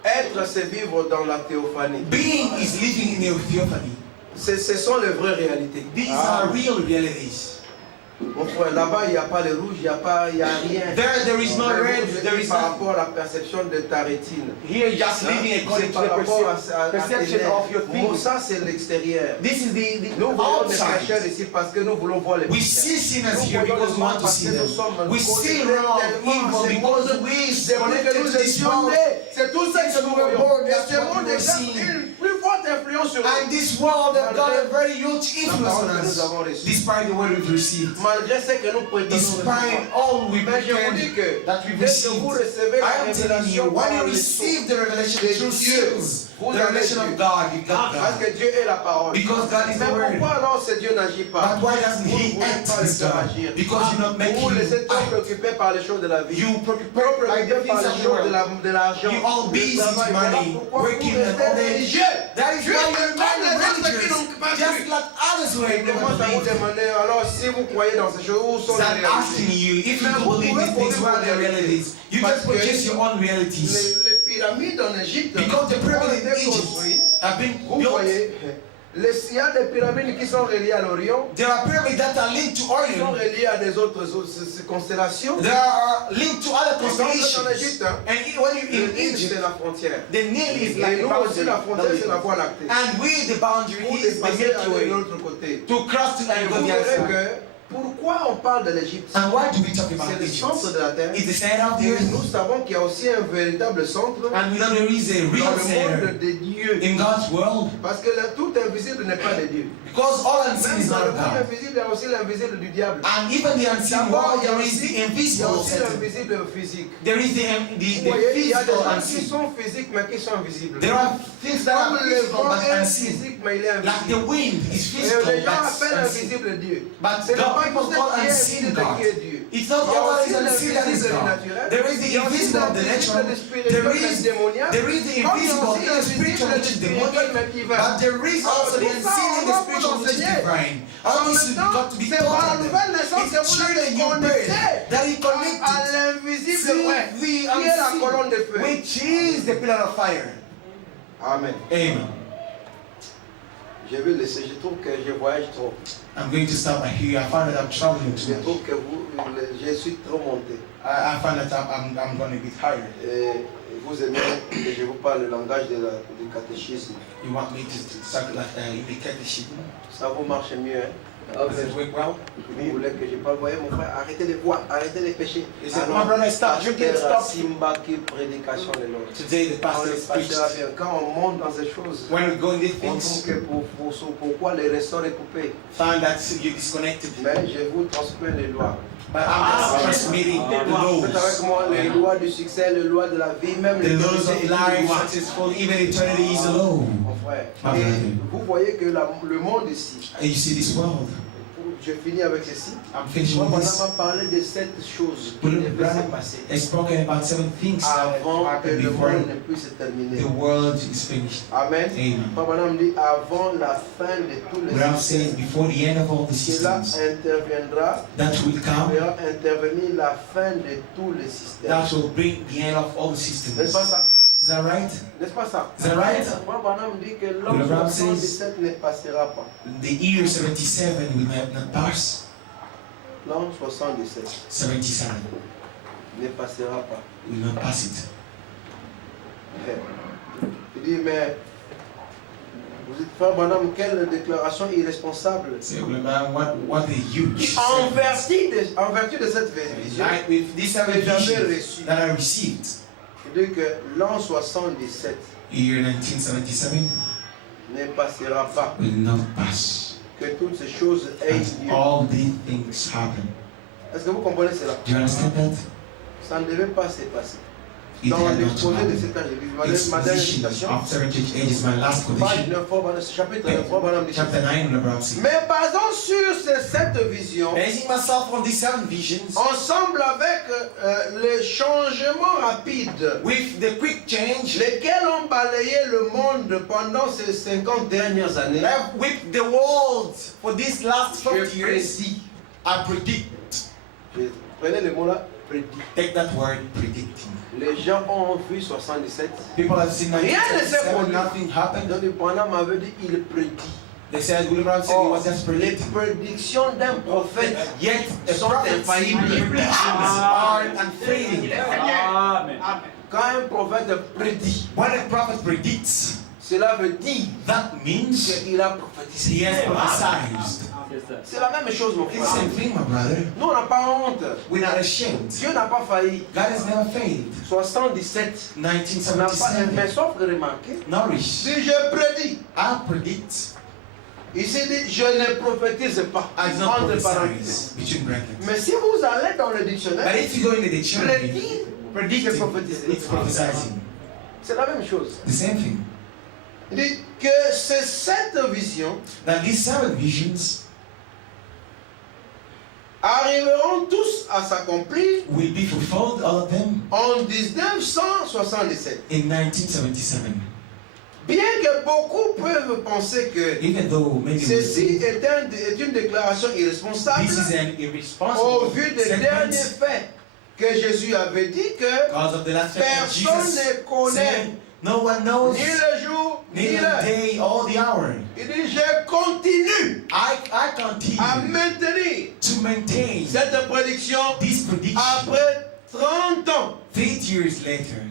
Être, c'est vivre dans la théophanie. Being is living in a theophany. Ce sont les vraies réalités. These are real realities. Mon frère, là-bas, il n'y a pas le rouge, il n'y a rien. There is no Le red, rouge there est is par no... rapport à la perception de ta rétine. Here, just living C'est according to par the rapport à perception tes of your lèvres. Bon, thinking. ça, c'est l'extérieur. This is Nous voyons des outside. pécheurs ici parce que nous voulons voir les We pécheurs. see sinners Nous here voyons because le we want mal to parce see que nous them. sommes We see connectés wrong, tellement à evil ce because monde. we C'est vrai que connected nous to this étions world. nés. C'est tout ça que nous voyons. born, Et that's ce what monde we were exerce seeing. une plus forte influence sur And nous. this world has got a very huge influence on parole que nous us, avons reçue. despite the word we've received. Malgré ce que nous prétendons Despite recevoir. all we Mais je vous dis que pretend that we've dès que vous received, recevez la I am telling you, révélation when you par les receive sceaux the revelation de through Dieu, seals, vous the avez revelation Dieu. of God, you got Parce God. que Dieu est la parole. Because God is Mais the word. pourquoi alors ce Dieu n'agit pas? But why doesn't Vous ne He voulez act pas le His faire God? agir. Because you're not making Vous vous laissez trop act. préoccuper par les choses de la vie. You Trop preoccupied by the préoccupé par things les of the choses world. de l'argent. You all busy Le travail. with Voilà money, pourquoi vous working and restez all that. religieux. That is Juste why you comme remain les autres qui religious, n'ont pas just cru. like others who Il have never commence à vous believed. demander, alors si vous croyez dans ces choses, où sont Start les asking réalités? you if you Mais don't vous believe pouvez these things, what are the prouver vos realities? You Parce just que produce your own realities. Les pyramides en Égypte Because the ont pyramids été in Egypt construites. have been Vous built. voyez, il y a des pyramides qui sont reliées à l'Orient, There are pyramids that are linked to qui sont Orion. reliées à des autres constellations. There are linked to other Quand vous êtes en constellations. Égypte, And when le you're in Nil c'est Egypt, la frontière. the Nile is Et like nous the aussi, la frontière c'est la boundary. Voie lactée. And we, the boundary Pour is the dépasser Milky à Way. l'autre côté. To cross to Et and go vous the other verrez side. que pourquoi on parle de l'Égypte? And why do we talk about C'est le Egypt? centre de la terre. It's the center of the Et earth. nous savons qu'il y a aussi un véritable centre And we know there is a dans real le center monde de Dieu. in God's world. Parce que tout invisible n'est pas de Dieu. Because all unseen Même is dans not le of monde God. invisible, il y a aussi l'invisible du diable. And even the unseen D'abord, world, il y a there is aussi, the il y a invisible aussi center. l'invisible physique. There is Vous the voyez, il y a des physical gens qui unseen. sont physiques mais qui sont invisibles. There are things that Comme are le physical vent but est unseen. physique mais il est Like the invisible. wind is Et physical les gens but appellent unseen. invisible Dieu. But C'est God, pas people tout ce call qui est unseen invisible God. qui est Dieu. It's not Il y a all that aussi is unseen that is l'invisible God. naturel. There is Il the y a aussi invisible of the l'invisible natural. du spirituel There mais is démoniaque. the invisible Comme il y a in the aussi spiritual which is l'invisible du demonic. spirituel mais divin. But there is also the tout ça, unseen in on the va spiritual vous which is enseigner. divine. En All this même has temps, got to be c'est par la taught. nouvelle naissance que It's vous through the êtes new birth connectés that he à connected l'invisible to vrai, the qui est la colonne de unseen, feu. which is the pillar of fire. Amen. Amen. Je vais laisser, je trouve que je voyage trop. I'm going to stop right here. I found that I'm traveling too Je much. trouve que je suis trop monté. I find that I'm going to be tired. Et vous aimez que je vous parle le langage du catéchisme. You want me to start like in the catechism? Ça vous marche mieux, hein? Does it work well? Vous voulez que je parle? Voyez mon frère, arrêtez les voix, arrêtez les péchés. He said, my brother, stop drinking, Pasteur stop. Simba qui prédication de l'autre. Today the pastor is preached. Quand on monte dans ces choses, When we go in these on trouve things, que pourquoi le ressort est coupé. find that you're disconnected. Mais je vous transmets les lois. But I'm just transmitting the Faites avec laws. moi les lois du succès, les lois de la vie, même The les laws of life, lois. successful, even eternity is a law. Mon frère. My Et brother. vous voyez que le monde ici, And you see this world. je finis avec ceci. I'm finishing Moi, with on this. m'a parlé de 7 choses qui William devaient se Branham passer has spoken about 7 things that avant que happened le before monde ne puisse se terminer. the world is finished. Amen. Amen. Papa Branham dit avant la fin de tous les Branham systèmes. says before the end of all the Cela systems interviendra, that will come, fera intervenir la fin de tous les systèmes. that will bring the end of all the N'est-ce systems. pas ça? Is that right? N'est-ce pas ça? Is that right? Papa Branham dit que l'an William Branham 77 ne passera pas. The year 77 will not pass. L'an 77 77 ne passera pas. will not pass it. Il dit, mais vous dites, Frère Branham, quelle déclaration irresponsable. Say, well, man, what a huge En statement. vertu de cette vision, Like with these 7 que j'avais visions reçues, that I received, il dit que l'an 77 year 1977 ne passera pas. will not pass. Que toutes ces choses aient And lieu. all these things happen. Est-ce que vous comprenez cela? Do you understand that? Ça ne devait pas se passer. It Dans had not to l'exposé de happen. cette angélisme, It's ma dernière position citation, of 7 ages, my last page quotation. 9, chapitre 9, Branham dit Chapter 9, LeBron says. mais basant sur ces 7 visions, Basing myself on these 7 visions, ensemble avec les changements rapides, with the quick change, lesquels ont balayé le monde pendant ces 50 dernières années, with the world for these last 50 je years, prédis. I predict. Prenez le mot là, prédit. Take that word, predicting. Les gens ont vu 77. People have seen Rien ne s'est 1977, produit. nothing happened. Donc Branham avait dit, il prédit. They said, William Branham said he Or, was just les predicting. prédictions d'un prophète Yet, the sont prophet's infaillibles. predictions are unfailing. Amen. Quand un prophète prédit, When a prophet predicts, cela veut dire that means qu'il a prophétisé. he has prophesied. C'est la même chose, mon It's the frère. same thing, my brother. Nous, on n'a pas honte. We're not ashamed. Dieu n'a pas failli. God has never failed. 77. On n'a pas, 1977, mais sauf que remarquez, Norwich. si je prédis, I predict. ici dit, je ne prophétise pas. I do not Entre parenthèses. prophesize between brackets. Mais si vous allez dans le But dictionnaire, if you go in the dictionary, prédire, predicting, c'est prophétiser. it's prophesizing. C'est la même chose. The same thing. Il dit que ces 7 visions Now these 7 visions arriveront tous à s'accomplir will be fulfilled, all of them, en 1977. in 1977. Bien que beaucoup peuvent penser que Even though maybe ceci est une déclaration irresponsable this is an au irresponsible vu des statement derniers faits que Jésus avait dit que because of the last fact that personne Jesus ne connaît said, no one knows ni le jour ni neither the l'heure. day or the hour. Il dit je continue I à continue maintenir to maintain cette prédiction this prediction après 30 ans 30 years later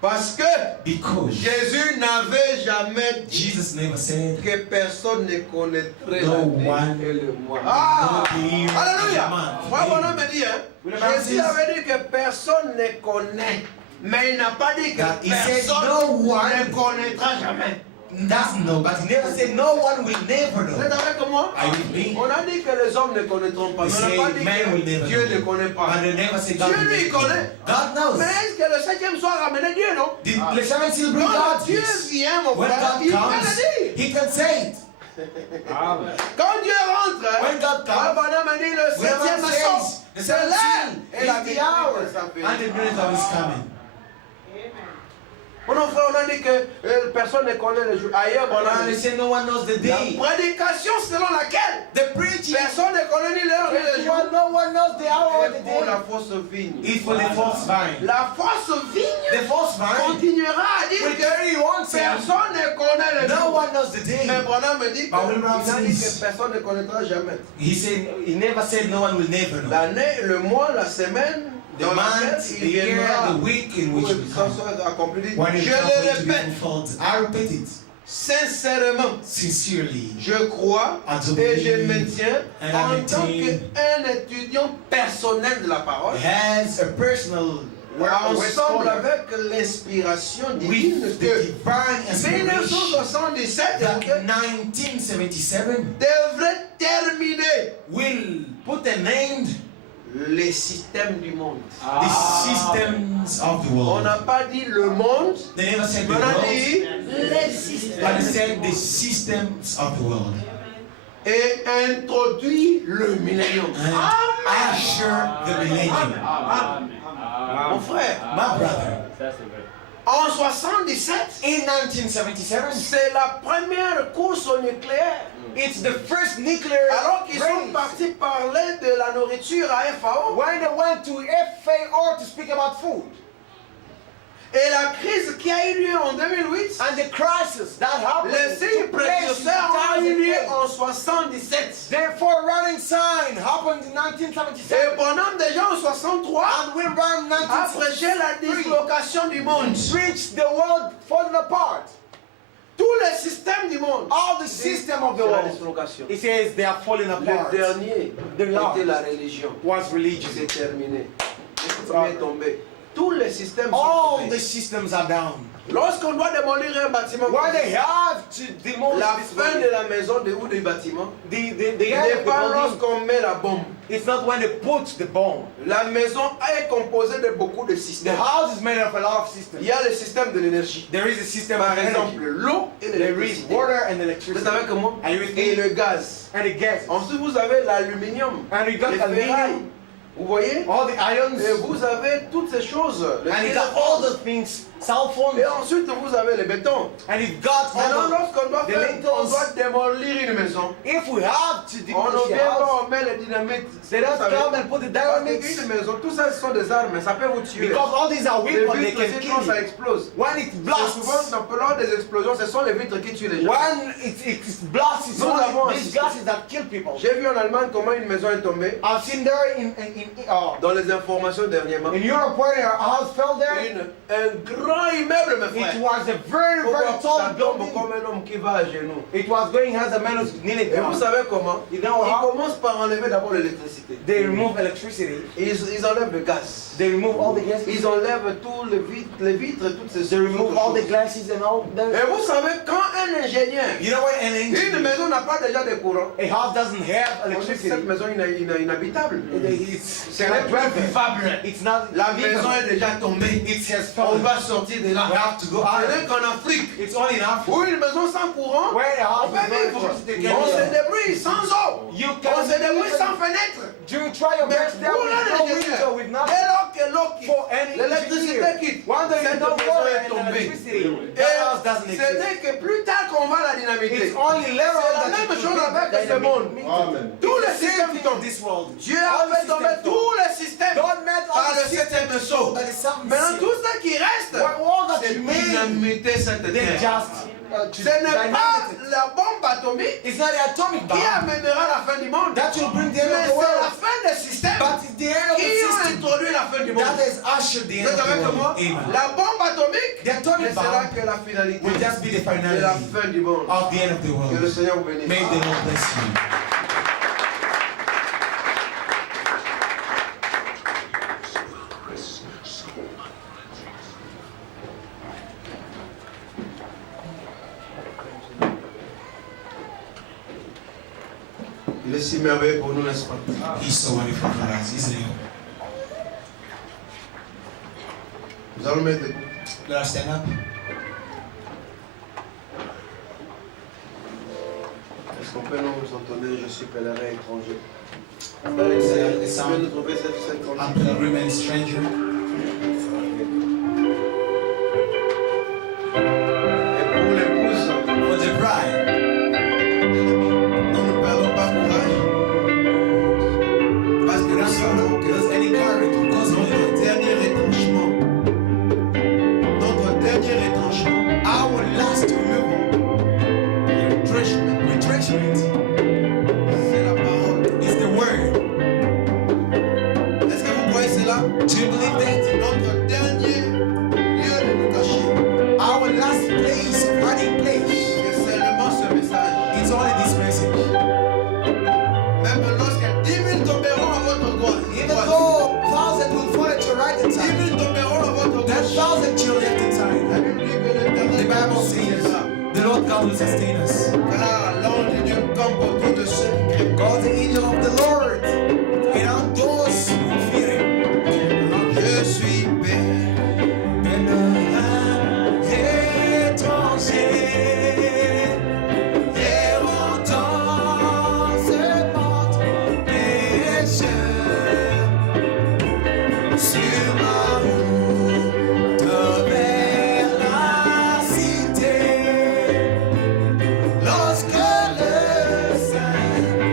parce que because Jésus n'avait jamais dit Jesus never said que personne ne connaîtrait No l'année one et le mois. Ah! no day or Alléluia! month. Moi, mon homme me dit, hein, Jésus avait dit que personne ne connaît, mais il n'a pas dit que That he said personne no one ne connaîtra jamais. doesn't know, but he never said no one will never Vous know. êtes avec moi? Are you with me? On a dit que les hommes ne connaîtront pas, They mais on n'a pas say dit man will que never Dieu know. ne connaît pas. But they never say God Dieu will lui never know. connaît. God knows. Mais est-ce que le 7e soir a ramené Dieu, non? Did the seventh seal bring Quand God? Dieu Yes. vient, mon When frère, God il peut comes, le dire. he can say it. Quand Dieu rentre, When God comes, Abraham a dit le when 7e God soir, says the c'est seventh l'heure seal et la is the minute hour de sa venue. and the minute of his coming. Mon frère, on a dit que personne ne connaît le jour. Ailleurs, on a And they dit say no one knows the la day. prédication selon laquelle The preaching, personne ne connaît ni l'heure ni le jour. no one knows the hour or the Et pour la day. fausse vigne. It's for the false vine. La fausse vigne The false vine continuera à dire will que carry on saying, personne ne connaît le no jour. one knows the day. Mais Branham me dit But William qu'il a dit says- que personne ne connaîtra jamais. He said he never said no one will never know. L'année, le mois, la semaine the dans laquelle month, the il year, viendra the week in où which we ça come. soit accompli. When it Je comes le to be répète, fulfilled, I repeat it sincèrement, sincerely. je crois I do et je believe maintiens and I en tant maintain qu'un étudiant personnel de la parole, has a personal ensemble avec l'inspiration divine with the que divine inspiration 1977 that 1977 devrait terminer will put an end les systèmes du monde. the systems of the On world. n'a pas dit le monde, They never said the on a world, dit les but they systèmes. said the systems of the world. Et introduit le millénium. And usher the millennium. Mon frère, My brother, en 77, in 1977, c'est la première course au nucléaire. it's the first nuclear Alors qu'ils sont race. partis parler de la nourriture à FAO. When they went to FAO to speak about food, Et la crise qui a eu lieu en 2008, and the crisis that happened les signes took place in précurseurs ont eu lieu 2008. en 77. The forerunning sign happened in Et 1977. Bonhomme déjà en 63 And William Branham in a prêché la 1963 dislocation du monde. preached the world falling apart. Tous les systèmes du monde. All the system of the C'est la world. dislocation. He says they are falling apart. Le dernier The last était la religion. was religion. C'est terminé. Le premier est tombé. Tous les systèmes sont All tombés. the systems are down. Lorsqu'on doit démolir un bâtiment, When they have to demolish la this fin de building, la maison ou du bâtiment the end n'est of the pas building, lorsqu'on met la bombe. it's not when they put the bomb. La maison est composée de beaucoup de The systèmes. house is made of a lot of Il systems. y a le système de l'énergie. There is a system Par of exemple, energy. l'eau et There is l'électricité. water and Vous electricity. êtes avec moi? Are you with Et me? le gaz. And the gas. Ensuite, vous avez l'aluminium, And you got les ferrailles. aluminium, Vous voyez? all the ions. Et vous avez toutes ces choses. Le And you got téléphone. all the things, cell phones. Et ensuite, vous avez le béton. And you've got Maintenant, all the... lorsqu'on doit the faire, lintels. on doit démolir une maison. If we have to On ne demolish the vient house, pas, on met le dynamite. they Vous don't savez, come and put the parce dynamite. qu'une maison, tout ça, ce sont des armes, ça peut vous tuer. Because all these are Les weapons, they vitres, can c'est kill quand ça you. explose. When it C'est souvent, blasts, lors des explosions, ce sont les vitres qui tuent les gens. when it blasts, it's Nous avons only these assisté. gases that kill people. J'ai vu en Allemagne comment une maison est tombée. I've seen there Dans les informations dernièrement. in Europe where a house fell there, Un grand immeuble, mes frères. it was a very, Faut very voir tall ça tombe building. comme un homme qui va à genoux. It was going as a man who's kneeling Et vous down. savez comment? You know Ils how? commencent par enlever d'abord l'électricité. They remove electricity. Ils enlèvent le gaz. They remove all the gases. Ils enlèvent tous les vitres, toutes ces They remove all the choses. glasses and all Et that. vous savez, quand un ingénieur, You know what? An une engineer, maison n'a pas déjà de courant, a house doesn't have on dit que electricity. cette maison est inhabitable. It's C'est la plus vivable. It's not. La maison est déjà tombée. It has On fallen. va sortir de là. We have to go C'est out. vrai qu'en Afrique, It's only enough. où une maison sans courant, Where a on house peut is vivre. not electricity, On se can débrouille sans eau. you On can se débrouille sans fenêtre. you try your Mais best there pour with un no ingénieur, window, with nothing. dès lors que l'eau quitte, For any l'électricité engineer, quitte, when there is cette no maison water est and tombée. electricity, Et that house doesn't ce exist. n'est que plus tard qu'on va la dynamiter. It's only later on C'est la that même it chose will be avec ce monde. dynamic. Tous les It's the same systèmes thing in tombent. this world. Dieu All a the fait tomber systems tous les systèmes don't met par all le the septième systems saut. that is something Maintenant, tout ce qui reste, all that c'est you made, dynamiter cette they terre. just to Ce n'est pas dynamite it. la bombe atomique It's not the atomic qui bomb amènera la fin du monde. that will bring the end Mais of the c'est la world, fin des systèmes but it's the end of qui the ont system introduit la fin du monde. that has ushered the Vous end êtes of avec the moi? world. Amen. La bombe atomique The atomic ne sera bomb que la finalité will just be the de la finality fin du monde. of the end of the Que le world. Seigneur vous bénisse. May the Lord bless you. Il est si merveilleux pour nous, n'est-ce pas? He's so wonderful for us, isn't he? Nous allons mettre debout. Let us stand up. Est-ce qu'on peut nous entonner? Je suis pèlerin étranger. It's Combien nous trouver cette a pilgrim and stranger. Et pour l'épouse, For the bride, nous ne perdons pas courage. Parce que nous savons que does any courage because we know notre dernier retranchement, our last removal, retrenchment, c'est la parole. is the word. Est-ce que vous croyez cela? Do you Lord God will sustain us. Car l'ange de Dieu campe autour de ceux qui craignent. God, the angel of the Lord, around those who fear Him. Je suis béni. Étranger, errant dans ce monde pécheur, sur ma route vers la cité, lorsque le Saint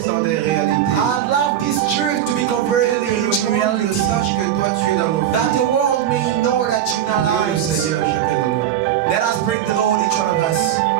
convertisse dans des réalités. I'd love this truth to be converted Que le into monde reality. sache que toi tu es dans nos That vies. the world may know that you're in our Dieu le lives. Seigneur, chacun de nous. Let us bring the Lord, each one of us.